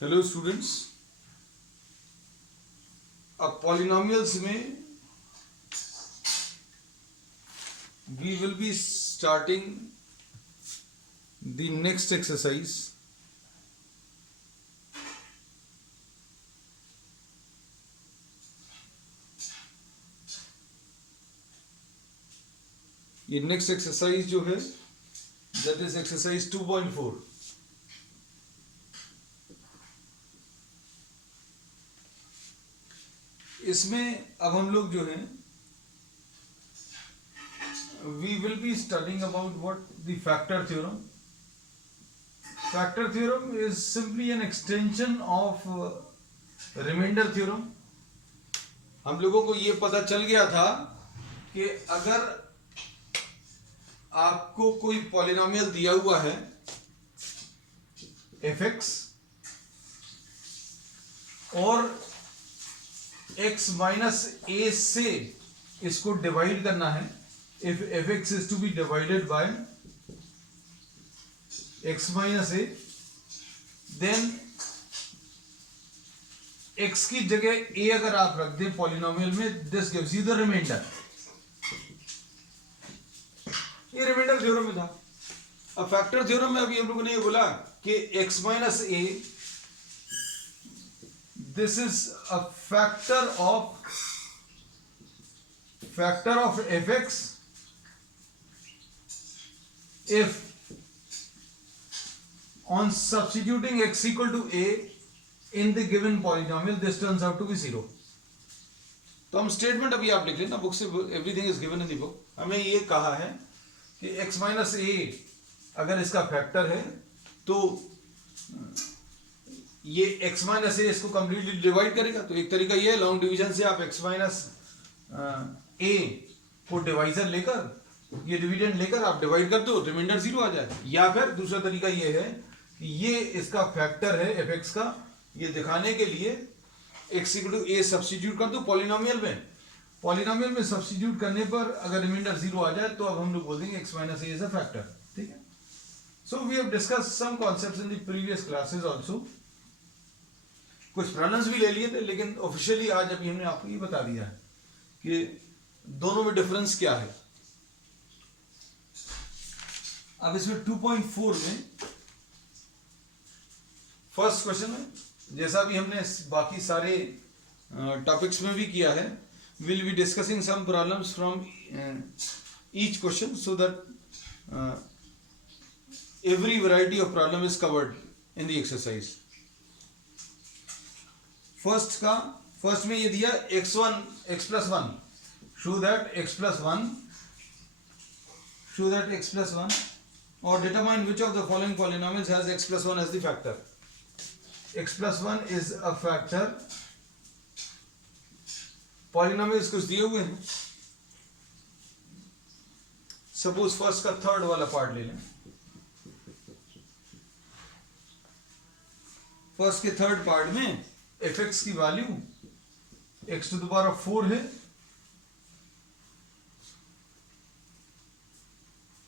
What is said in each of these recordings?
Hello students, अब polynomials में we will be starting the next exercise. ये next exercise जो है दैट इज एक्सरसाइज 2.4। इसमें अब हम लोग जो हैं we will be studying about what the factor theorem. Factor theorem is simply an extension of remainder theorem. हम लोगों को ये पता चल गया था कि अगर आपको कोई पॉलिनोमियल दिया हुआ है f(x) और x माइनस a से इसको डिवाइड करना है। If f(x) is to be divided by x minus a, then x की जगह a अगर आप रख दें पॉलिनोमियल में, this gives you the remainder. ये रिमाइंडर थ्योरम में था। अब फैक्टर थ्योरम में अभी हम लोगों ने ये बोला कि x minus a this is a factor of f(x) if on substituting x equal to a in the given polynomial this turns out to be 0। तो हम स्टेटमेंट अभी आप लिख लेना बुक से, everything is given in the book. हमें ये कहा है कि x माइनस a अगर इसका फैक्टर है तो ये x माइनस ए इसको कंप्लीटली डिवाइड करेगा। तो एक तरीका ये है, लॉन्ग डिवीजन से आप x माइनस ए को डिवाइजर लेकर, ये डिविडेंड लेकर आप डिवाइड कर दो, रिमाइंडर 0 आ जाए। या फिर दूसरा तरीका ये है कि ये इसका फैक्टर है f(x) का, ये दिखाने के लिए x equal to a substitute कर दो पॉलिनोमियल में। पॉलिनोमियल में सब्स्टिट्यूट करने पर अगर रिमाइंडर 0 आ जाए तो अब हम लोग बोल देंगे x minus A is a factor. ठीक है। So we have discussed some concepts in the previous classes also. कुछ प्रॉब्लम्स भी ले लिए थे, लेकिन ऑफिशियली आज अभी हमने आपको ये बता दिया है कि दोनों में डिफरेंस क्या है। अब इसमें 2.4 में फर्स्ट क्वेश्चन में, जैसा भी हमने बाकी सारे टॉपिक्स में भी किया है, will be discussing some problems from each question so that every variety of problem is covered in the exercise. First में ये दिया x plus one, show that x plus one और determine which of the following polynomials has x plus one as the factor. x plus one is a factor. Polynomials कुछ दिए हुए हैं, suppose first का third वाला part ले लें। First के थर्ड पार्ट में f(x) की value x to the power of 4 है,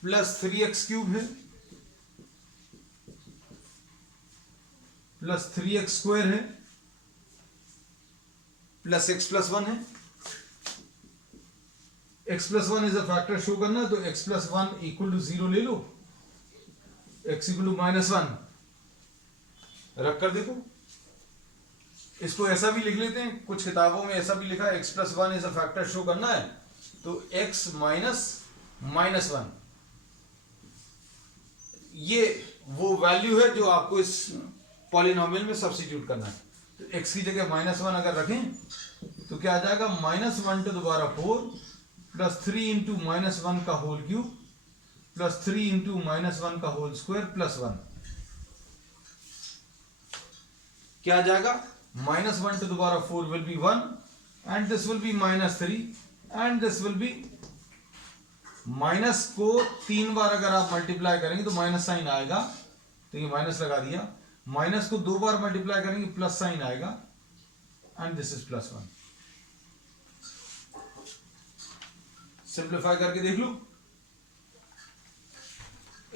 प्लस 3x क्यूब है, प्लस 3x स्क्वायर है, प्लस x प्लस वन है। x plus one is a factor show करना, तो x plus one equal to 0 ले लो, x equal to minus one रख कर देखो। इसको ऐसा भी लिख लेते हैं, कुछ किताबों में ऐसा भी लिखा है x plus one is a factor show करना है तो x माइनस वन, ये वो वैल्यू है जो आपको इस पॉलिनोमियल में सब्स्टिट्यूट करना है। तो x की जगह माइनस वन अगर रखें तो क्या आ जाएगा, minus one to the power of 4 plus 3 into minus one का whole cube plus 3 into minus one का होल स्क्वायर प्लस 1। क्या आ जाएगा, minus 1 to the power of 4 will be 1 and this will be minus 3 and this will be, minus को 3 बार अगर आप multiply करेंगे तो माइनस साइन आएगा, तो ये माइनस लगा दिया। माइनस को 2 बार मल्टीप्लाई करेंगे प्लस साइन आएगा and this is plus 1। Simplify करके देख लो।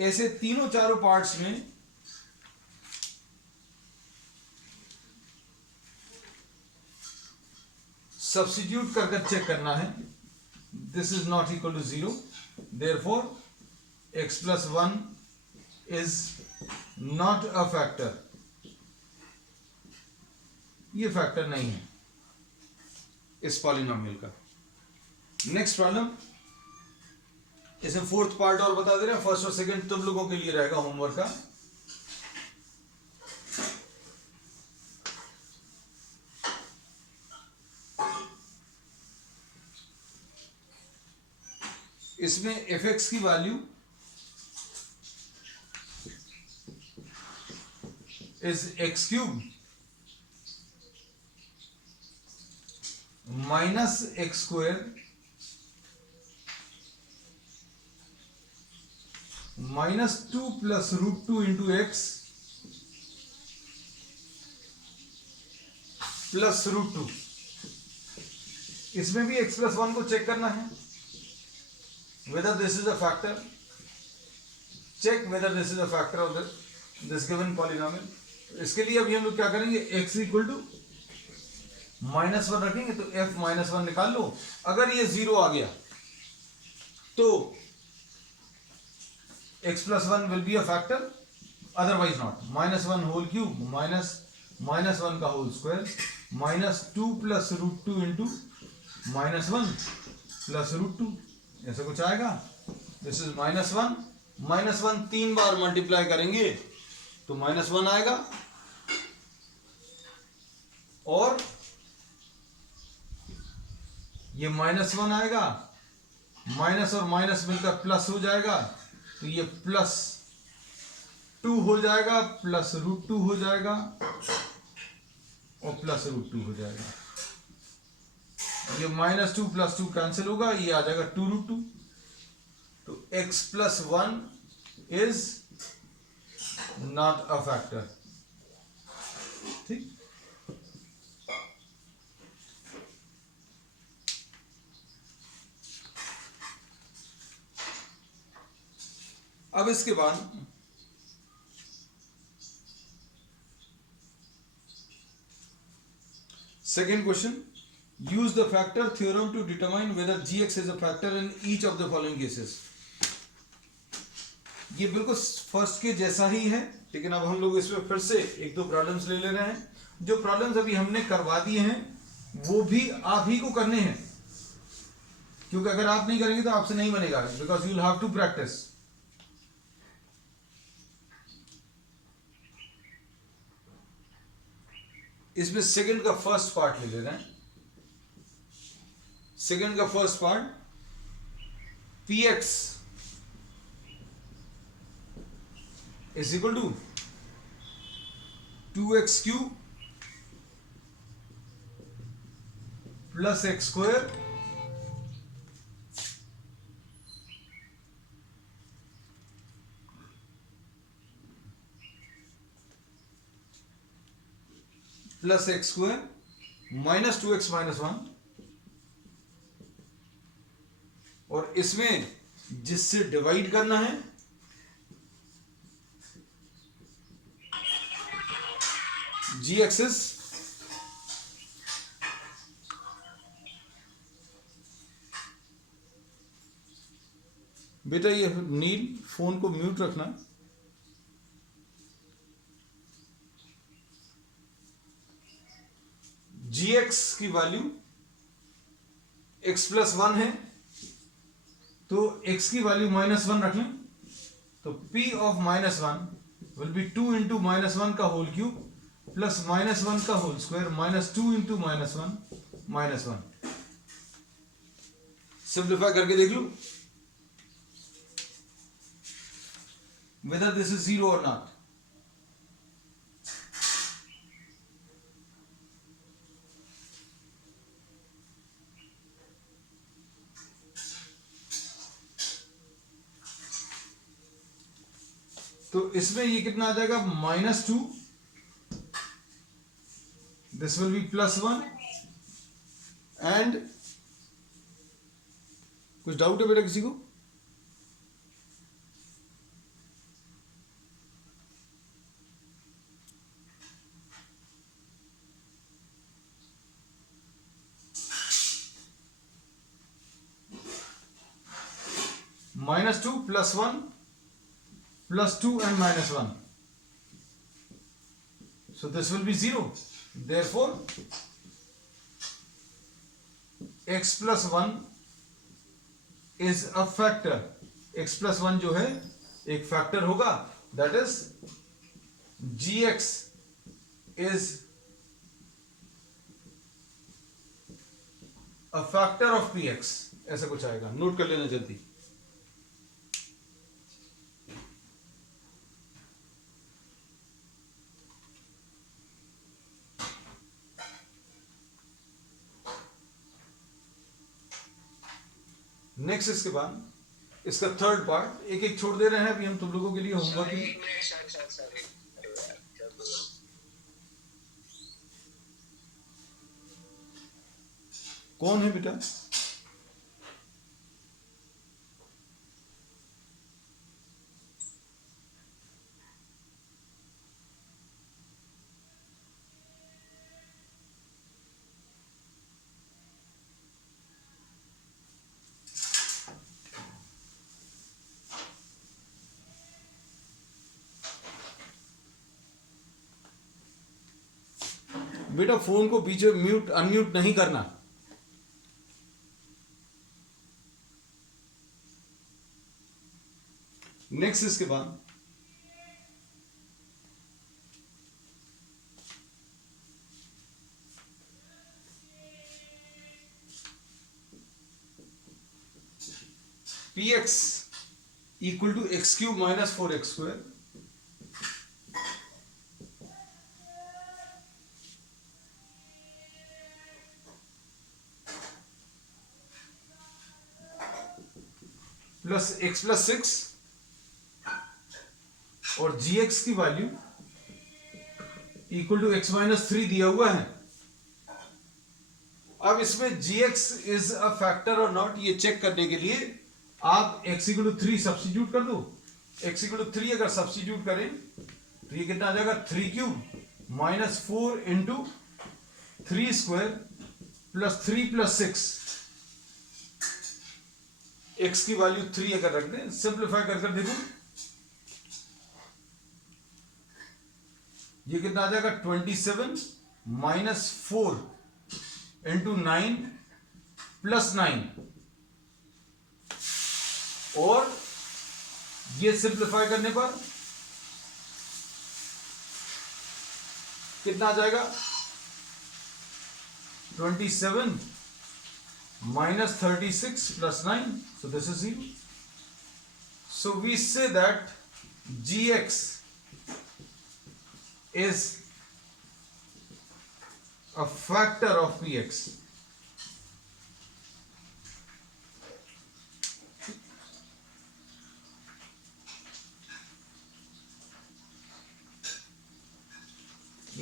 ऐसे तीनों चारों पार्ट्स में सब्स्टिट्यूट करके चेक करना है. This is not equal to 0, therefore x plus 1 is not a factor. ये फैक्टर नहीं है इस पॉलिनोमियल का. नेक्स्ट प्रॉब्लम, इसमें फोर्थ पार्ट और बता दे रहे हैं. फर्स्ट और सेकंड तुम लोगों के लिए रहेगा होमवर्क का. इसमें fx की value is x cube minus x square minus 2 plus root 2 into x plus root 2. इसमें भी x प्लस 1 को चेक करना है whether this is a factor. check whether this is a factor of this given polynomial. इसके लिए अभी हम लोग क्या करेंगे, x इक्वल टू -1 रखेंगे तो f -1 निकाल लो. अगर ये 0 आ गया तो x plus 1 will be a factor, otherwise not. -1 whole cube minus 1 का whole square minus 2 plus root 2 into -1 plus root 2, ऐसा कुछ आएगा. दिस इज -1 3 बार मल्टीप्लाई करेंगे तो -1 आएगा, और ये -1 आएगा, माइनस और माइनस मिलकर प्लस हो जाएगा तो ये प्लस 2 हो जाएगा, प्लस रूट 2 हो जाएगा और प्लस रूट 2 हो जाएगा. ये -2 प्लस 2 कैंसिल होगा, ये आ जाएगा 2 रूट 2. तो x plus 1 is not a factor. ठीक. अब इसके बाद second question, use the factor theorem to determine whether gx is a factor in each of the following cases. ये बिल्कुल फर्स्ट के जैसा ही है, लेकिन अब हम लोग इसमें फिर से एक दो प्रॉब्लम्स ले रहे हैं. जो प्रॉब्लम्स अभी हमने करवा दिए हैं वो भी आप ही को करने हैं, क्योंकि अगर आप नहीं करेंगे तो आपसे नहीं बनेगा, because you will have to practice. इसमें सेकंड का फर्स्ट पार्ट ले रहे हैं. सेकंड का first part, px is equal to 2x cube plus x square plus x square minus 2x minus 1, और इसमें जिससे डिवाइड करना है जी एक्सिस बेटा, ये नील फोन को म्यूट रखना. जी एक्स की वैल्यू x प्लस 1 है तो x की वैल्यू -1 रख लें, तो p of -1 will be 2 into -1 का होल क्यूब प्लस -1 का whole square minus 2 into -1. Simplify करके देख लो whether this is 0 or not. तो इसमें ये कितना आ जाएगा, -2, दिस विल बी +1. एंड कुछ डाउट है बेटा किसी को? -2 +1 +2 and -1. So this will be 0. Therefore x plus 1 is a factor. x plus 1 जो है एक फैक्टर होगा. That is gx is a factor of px. ऐसा कुछ आएगा, नोट कर लेना जल्दी. नेक्स्ट इसके बाद इसका थर्ड पार्ट एक एक छोड़ दे रहे हैं अभी हम तुम लोगों के लिए होमवर्क के लिए. कौन है बेटा? बेटा फोन को पीछे म्यूट अनम्यूट नहीं करना. नेक्स्ट इसके बाद px equal to x³ - 4x². Plus x + 6 और gx की वैल्यू इक्वल टू x - 3 दिया हुआ है. अब इसमें gx इज अ फैक्टर और नॉट, ये चेक करने के लिए आप x = 3 सब्स्टिट्यूट कर दो. x = 3 अगर सब्स्टिट्यूट करें तो ये कितना आ जाएगा? 3³ - 4 × 3² + 3 + 6. x की वैल्यू 3 अगर रख दें, सिंप्लीफाई कर देखो ये कितना आ जाएगा? 27 - 4 × 9 + 9 और ये सिंप्लीफाई करने पर कितना आ जाएगा? 27 - 36 + 9. So this is 0. So we say that gx is a factor of px.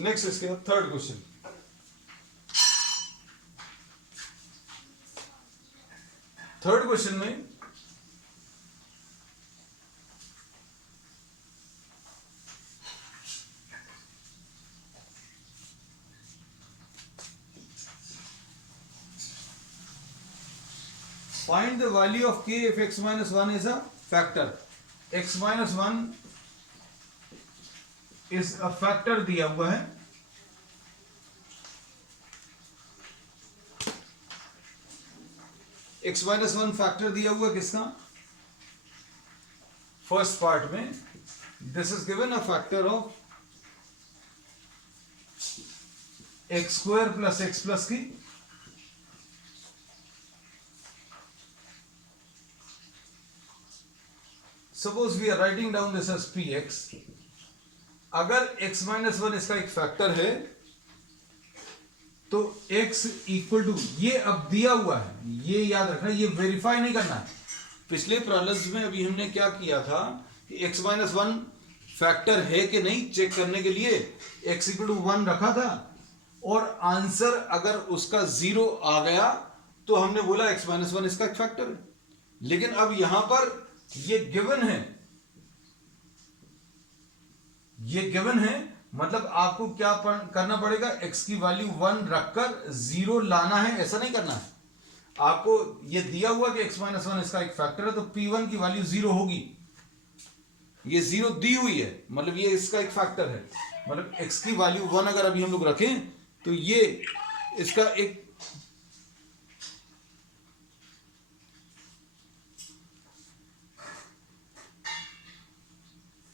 Next इसके बाद थर्ड क्वेश्चन. थर्ड क्वेश्चन में find the value of k if x - 1 is a factor. x - 1 is a factor दिया हुआ है. x - 1 factor दिया हुआ किसका? First part में this is given a factor of x² + x+ की. Suppose we are writing down this as px. अगर x - 1 इसका एक फैक्टर है तो x इक्वल टू ये अब दिया हुआ है, ये याद रखना, ये वेरीफाई नहीं करना है. पिछले प्रॉब्लम्स में अभी हमने क्या किया था कि x - 1 फैक्टर है कि नहीं चेक करने के लिए x = 1 रखा था और आंसर अगर उसका 0 आ गया तो हमने बोला x - 1 इसका एक फैक्टर है. लेकिन अब यहां पर ये गिवन है, ये गिवन है मतलब आपको क्या करना पड़ेगा? x की वैल्यू 1 रखकर 0 लाना है, ऐसा नहीं करना है. आपको ये दिया हुआ कि x माइनस वन इसका एक फैक्टर है, तो p1 की वैल्यू 0 होगी। ये 0 दी हुई है, मतलब ये इसका एक फैक्टर है, मतलब x की वैल्यू 1 अगर अभी हम लोग रखें तो ये इसका एक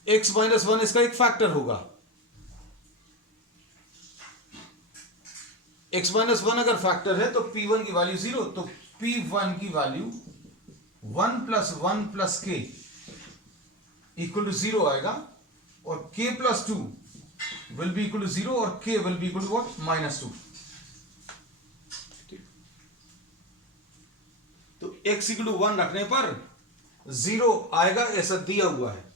x माइनस वन इसका एक फैक्टर होगा। x माइनस वन अगर फैक्टर है तो p1 की वैल्यू 0, तो p1 की value 1 plus 1 plus k equal to 0 आएगा, और k plus 2 will be equal to 0 और k will be equal to what, -2। तो x इक्वल टू 1 रखने पर 0 आएगा, ऐसा दिया हुआ है।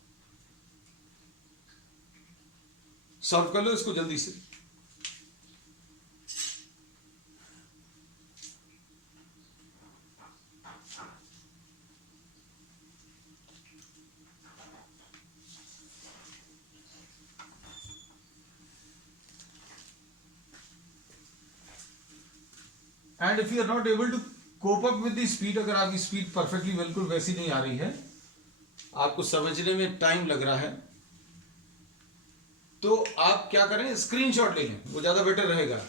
सॉल्व कर लो इसको जल्दी से। And if you are not able to cope up with the speed, अगर आपकी स्पीड परफेक्टली बिल्कुल वैसी नहीं आ रही है, आपको समझने में टाइम लग रहा है, तो आप क्या करें, स्क्रीनशॉट ले लें, वो ज्यादा बेटर रहेगा।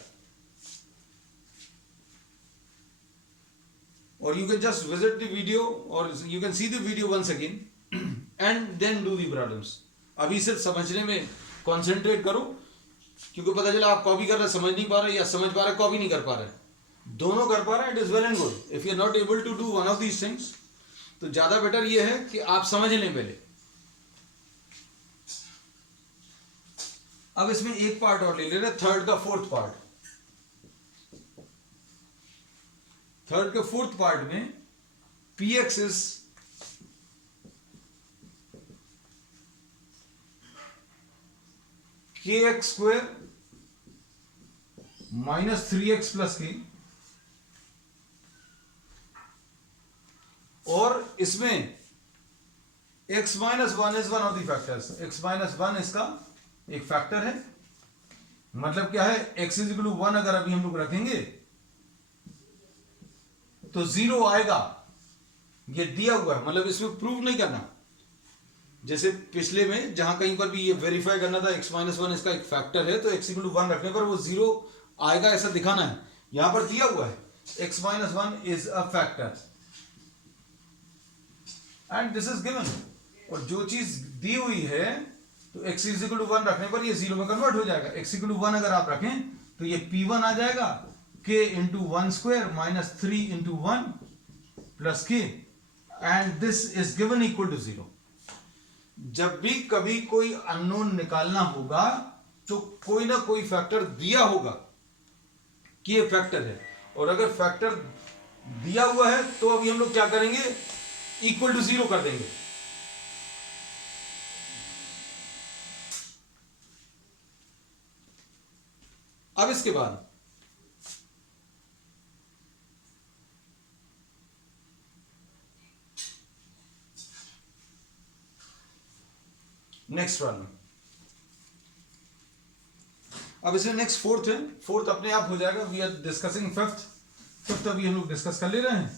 और you can just visit the video और you can see the video once again and then do the problems. अभी सिर्फ समझने में कॉन्सेंट्रेट करो, क्योंकि पता चला आप कॉपी कर रहे समझ नहीं पा रहे, या समझ पा रहे कॉपी नहीं कर पा रहे, दोनों कर पा रहे हैं, it is well and good. If you are not able to do one of these things, तो ज्यादा बेटर ये है कि आप समझ लें पहले। अब इसमें एक पार्ट और ले रहे, थर्ड का फोर्थ पार्ट। थर्ड के फोर्थ पार्ट में px is kx square minus 3x plus k, और इसमें x minus one is one of the factors. x minus one इसका एक फैक्टर है, मतलब क्या है, x इज इक्वल टू 1 अगर अभी हम लोग रखेंगे तो 0 आएगा, ये दिया हुआ है, मतलब इसमें प्रूव नहीं करना। जैसे पिछले में जहां कहीं पर भी ये वेरीफाई करना था x माइनस वन इसका एक फैक्टर है, तो x इक्वल टू 1 रखने पर वो 0 आएगा, ऐसा दिखाना है। यहां पर दिया हुआ है x minus one is a factor and this is given. और जो चीज दी हुई है, तो x इज इक्वल टू 1 रखने पर ये 0 में कन्वर्ट हो जाएगा। x इक्वल टू 1 अगर आप रखें तो ये p1 आ जाएगा, k into 1 square minus 3 into 1 plus k, and this is given equal to 0। जब भी कभी कोई अननोन निकालना होगा, तो कोई ना कोई फैक्टर दिया होगा कि ये फैक्टर है, और अगर फैक्टर दिया हुआ है तो अभी हम लोग क्या करेंगे, इक्वल टू 0 कर देंगे। अब इसके बाद नेक्स्ट प्रॉब्लम। अब इसमें नेक्स्ट फोर्थ है, फोर्थ अपने आप हो जाएगा। वी आर डिस्कसिंग फिफ्थ अभी हम लोग डिस्कस कर ले रहे हैं,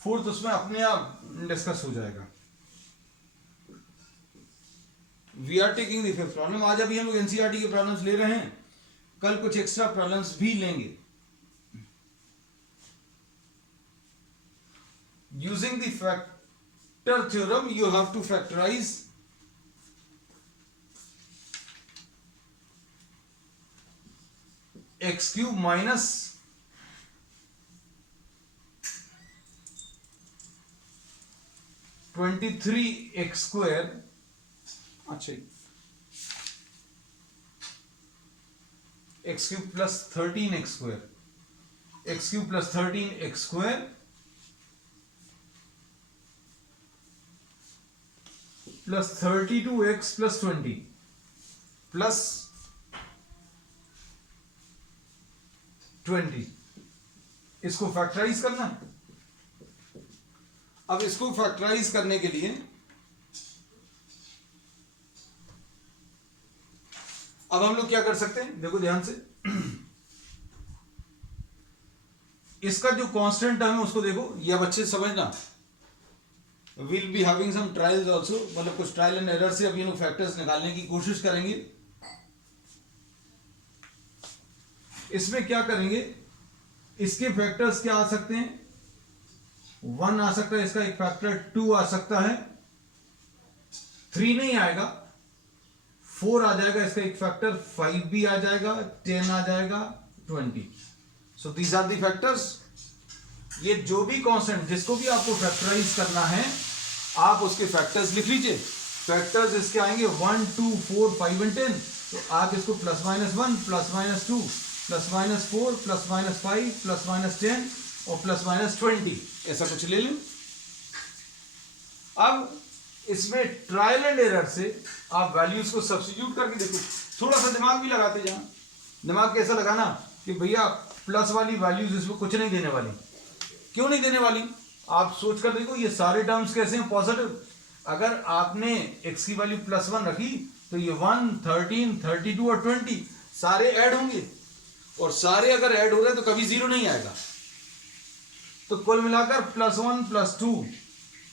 फोर्थ उसमें अपने आप डिस्कस हो जाएगा। We are taking the fifth problem. आज अभी हम लोग एनसीईआरटी के प्रॉब्लम्स ले रहे हैं, कल कुछ एक्स्ट्रा प्रॉब्लम्स भी लेंगे। Using the factor theorem you have to factorise x cube minus 23x square, अच्छा x cube plus 13x square, x cube plus 13x square plus 32x plus 20 plus 20, इसको फैक्टराइज करना है। अब इसको फैक्टराइज करने के लिए अब हम लोग क्या कर सकते हैं, देखो ध्यान से। इसका जो कांस्टेंट टर्म है उसको देखो, ये अब अच्छे से समझना। Will be having some trials also, मतलब कुछ ट्रायल एंड एरर से अब ये लोग फैक्टर्स निकालने की कोशिश करेंगे। इसमें क्या करेंगे, इसके फैक्टर्स क्या आ सकते हैं, 1 आ सकता है इसका एक फैक्टर, 2 आ सकता है, 3 नहीं आएगा, 4 आ जाएगा इसका एक फैक्टर, 5 भी आ जाएगा, 10 आ जाएगा, 20। So these are the factors. ये जो भी कांस्टेंट जिसको भी आपको फैक्टराइज करना है, आप उसके फैक्टर्स लिख लीजिए। फैक्टर्स इसके आएंगे 1, 2, 4, 5 एंड 10। तो आप इसको +-1, +-2, +-4, +-5, +-10 और +-20 ऐसा कुछ ले लें। अब इसमें ट्रायल एंड एरर से आप वैल्यूज को सब्स्टिट्यूट करके देखो, थोड़ा सा दिमाग भी लगाते जाना। दिमाग कैसा लगाना कि भैया प्लस वाली वैल्यूज इसमें कुछ नहीं देने वाली। क्यों नहीं देने वाली, आप सोच कर देखो, ये सारे टर्म्स कैसे हैं, पॉजिटिव। अगर आपने x की वैल्यू +1 रखी तो ये 1, 13, 32 और 20 सारे ऐड होंगे, और सारे अगर ऐड हो रहे हैं तो कभी 0 नहीं आएगा। तो कुल मिलाकर +1, +2,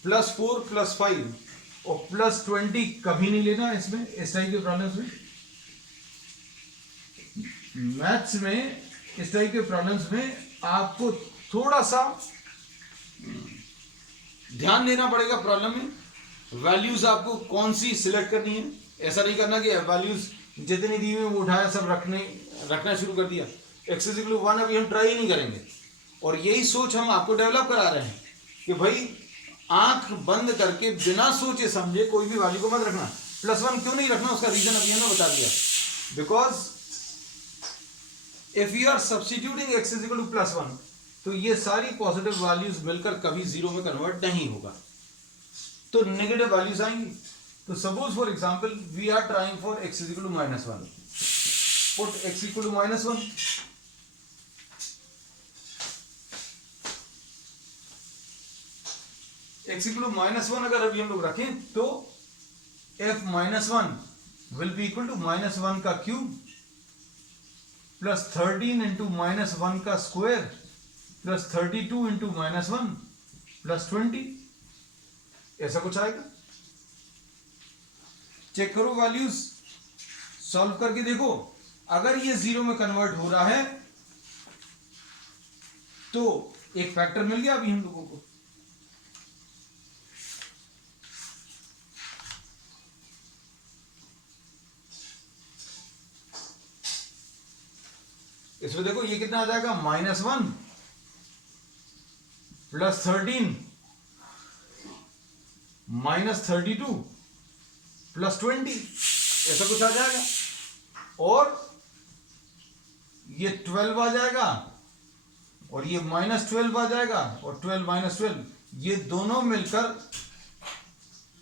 +4, +5 और +20 कभी नहीं लेना इसमें, इस टाइप के प्रॉब्लम्स में। मैथ्स में इस टाइप के प्रॉब्लम्स में आपको थोड़ा सा ध्यान देना पड़ेगा। प्रॉब्लम में वैल्यूज आपको कौन सी सिलेक्ट करनी है, ऐसा नहीं करना कि वैल्यूज जितनी दी हुई वो उठाया सब रखना शुरू कर दिया। x = 1 अभी हम ट्राई नहीं करेंगे, और यही सोच हम आपको डेवलप करा रहे हैं कि भाई आंख बंद करके बिना सोचे समझे कोई भी वैल्यू को मत रखना। +1 क्यों नहीं रखना, उसका रीजन अभी हमने बता दिया। Because if you are substituting x = +1 तो ये सारी पॉजिटिव वैल्यूज मिलकर कभी 0 में कन्वर्ट नहीं होगा, तो नेगेटिव वैल्यूज आएंगी। तो suppose for example we are trying for x = -1, put x = -1। x = -1 अगर अभी हम लोग रखें तो f -1 will be equal to -1 का क्यूब प्लस 13 इंटू -1 का स्क्वायर प्लस 32 इंटू -1 प्लस 20, ऐसा कुछ आएगा। चेक करो वैल्यूज, सॉल्व करके देखो। अगर ये 0 में कन्वर्ट हो रहा है तो एक फैक्टर मिल गया अभी हम लोगों को। इसमें देखो ये कितना आ जाएगा, -1 प्लस 13 -32 प्लस 20, ऐसा कुछ आ जाएगा। और ये 12 आ जाएगा और ये -12 आ जाएगा, और 12 -12 ये दोनों मिलकर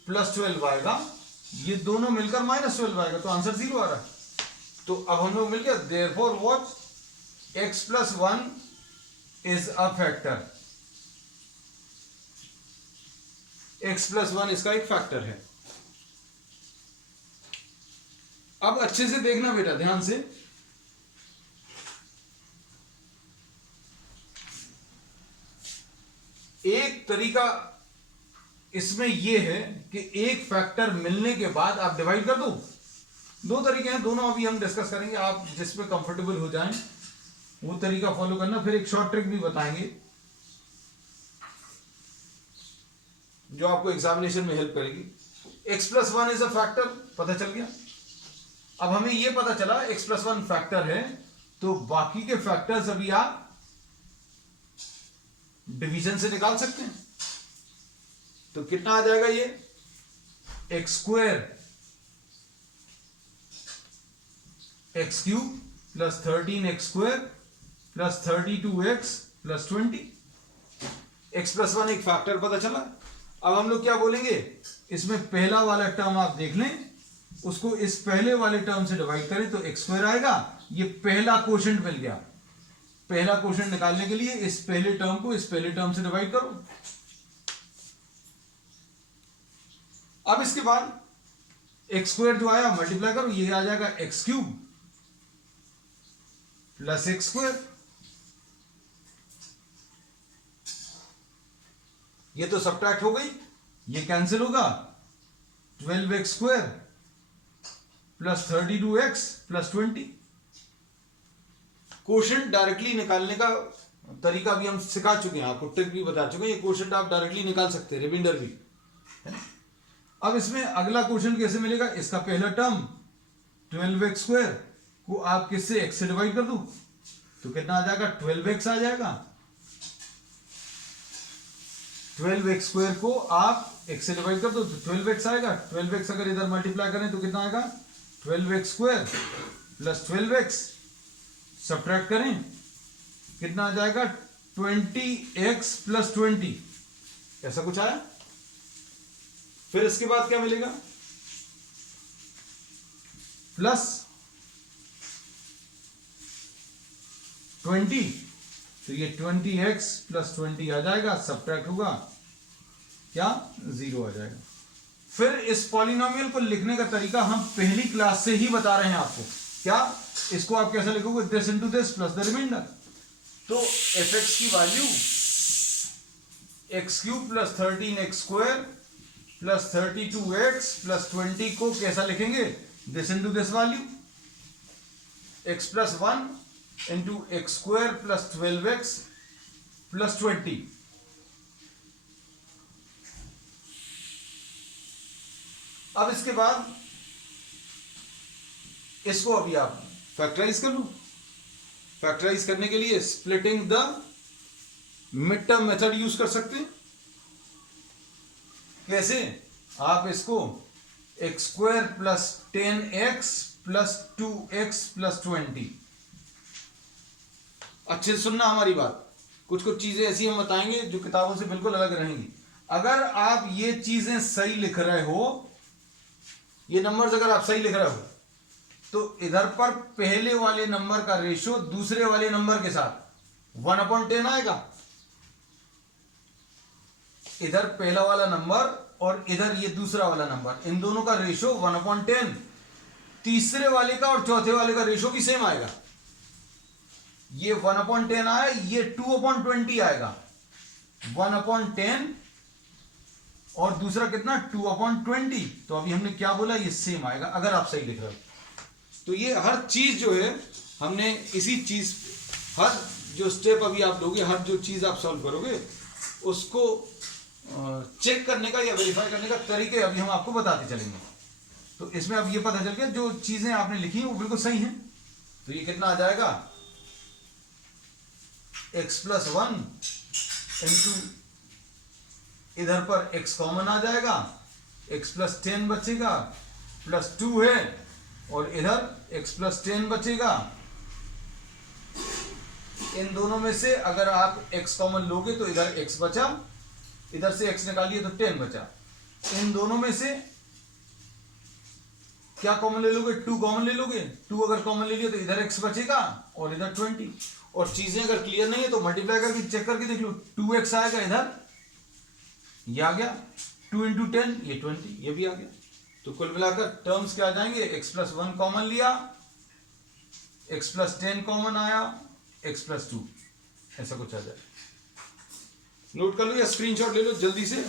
+12 आएगा, ये दोनों मिलकर -12 आएगा, तो आंसर 0 आ रहा है। तो अब हम लोग मिल गया, therefore what x + 1 is a factor. x + 1 इसका एक फैक्टर है। अब अच्छे से देखना बेटा, ध्यान से। एक तरीका इसमें यह है कि एक फैक्टर मिलने के बाद आप डिवाइड कर दो। दो तरीके हैं, दोनों अभी हम डिस्कस करेंगे, आप जिसमें कंफर्टेबल हो जाएं वो तरीका फॉलो करना। फिर एक शॉर्ट ट्रिक भी बताएंगे जो आपको एग्जामिनेशन में हेल्प करेगी। x + 1 इज अ फैक्टर, पता चल गया। अब हमें यह पता चला x + 1 फैक्टर है, तो बाकी के फैक्टर्स अभी आप डिवीजन से निकाल सकते हैं। तो कितना आ जाएगा ये, x² x³ plus 13x² plus 32x plus 20। x + 1 एक फैक्टर पता चला। अब हम लोग क्या बोलेंगे, इसमें पहला वाला टर्म आप देख लें, उसको इस पहले वाले टर्म से डिवाइड करें तो x² आएगा। ये पहला क्वोशंट मिल गया। पहला क्वोशंट निकालने के लिए इस पहले टर्म को इस पहले टर्म से डिवाइड करो। अब इसके बाद x² जो आया मल्टीप्लाई करो, ये आ जाएगा x³ प्लस x² ये तो सब्ट्रैक्ट हो गई, ये कैंसिल होगा, 12x² plus 32x plus 20। Quotient directly निकालने का तरीका भी हम सिखा चुके हैं, आपको ट्रिक भी बता चुके हैं। ये क्वोशंट आप डायरेक्टली निकाल सकते हैं, रिमाइंडर भी है। अब इसमें अगला क्वोशंट कैसे मिलेगा? इसका पहला टर्म 12x² को आप किससे, x से डिवाइड कर दो तो कितना आ जाएगा, 12x आ जाएगा। 12x² को आप x से डिवाइड कर दो तो 12x आएगा। 12x अगर इधर मल्टीप्लाई करें तो कितना आएगा, 12x² प्लस 12x, सब्ट्रैक्ट करें कितना आ जाएगा, 20x प्लस 20, ऐसा कुछ आया। फिर इसके बाद क्या मिलेगा, प्लस 20, तो ये 20x प्लस 20 आ जाएगा, सब्ट्रैक्ट होगा क्या, 0 आ जाएगा। फिर इस पॉलिनोमियल को लिखने का तरीका हम पहली क्लास से ही बता रहे हैं आपको। क्या, इसको आप कैसे लिखोगे, this into this plus the remainder. तो fx की value x³ plus 13x² plus 32x plus 20 को कैसा लिखेंगे, this into this value, x plus 1 into x² plus 12x plus 20। अब इसके बाद इसको अभी आप फैक्टराइज कर लो। फैक्टराइज करने के लिए splitting the mid term method use कर सकते हैं। कैसे, आप इसको x² plus 10x plus 2x plus 20, अच्छे से सुनना हमारी बात, कुछ कुछ चीजें ऐसी हम बताएंगे जो किताबों से बिल्कुल अलग रहेंगी। अगर आप ये चीजें सही लिख रहे हो, ये नंबर्स अगर आप सही लिख रहे हो, तो इधर पर पहले वाले नंबर का रेशो दूसरे वाले नंबर के साथ 1/10 आएगा। इधर पहला वाला नंबर और इधर ये दूसरा वाला नंबर, इन दोनों का रेशो 1/10। तीसरे वाले का और चौथे वाले का रेशो भी सेम आएगा। ये 1/10 आया, ये 2/20 आएगा। 1/10 और दूसरा कितना, 2/20। तो अभी हमने क्या बोला, ये सेम आएगा अगर आप सही लिख रहे हो। तो ये हर चीज जो है हमने इसी चीज, हर जो स्टेप अभी आप लोगे, हर जो चीज आप सॉल्व करोगे, उसको चेक करने का या वेरीफाई करने का तरीके अभी हम आपको बताते चलेंगे। तो इसमें अब ये पता चल गया जो चीजें आपने लिखी हैं वो बिल्कुल सही हैं। तो ये कितना आ जाएगा, x प्लस 1 इंटू, इधर पर x कॉमन आ जाएगा, x प्लस 10 बचेगा, प्लस 2 है, और इधर x प्लस 10 बचेगा। इन दोनों में से अगर आप x कॉमन लोगे तो इधर x बचा, इधर से x निकालिए तो 10 बचा। इन दोनों में से क्या कॉमन ले लोगे, 2 कॉमन ले लोगे। 2 अगर कॉमन ले लिया तो इधर x बचेगा और इधर 20। और चीजें अगर क्लियर नहीं है तो मल्टीप्लाई करके चेक करके देख लो, 2x आएगा इधर, ये आ गया, 2 इंटू 10 ये 20, ये भी आ गया। तो कुल मिलाकर टर्म्स क्या आ जाएंगे, x प्लस 1 कॉमन लिया, x प्लस 10 कॉमन आया, x प्लस 2, ऐसा कुछ आ जाए। नोट कर लो या स्क्रीनशॉट ले लो जल्दी से।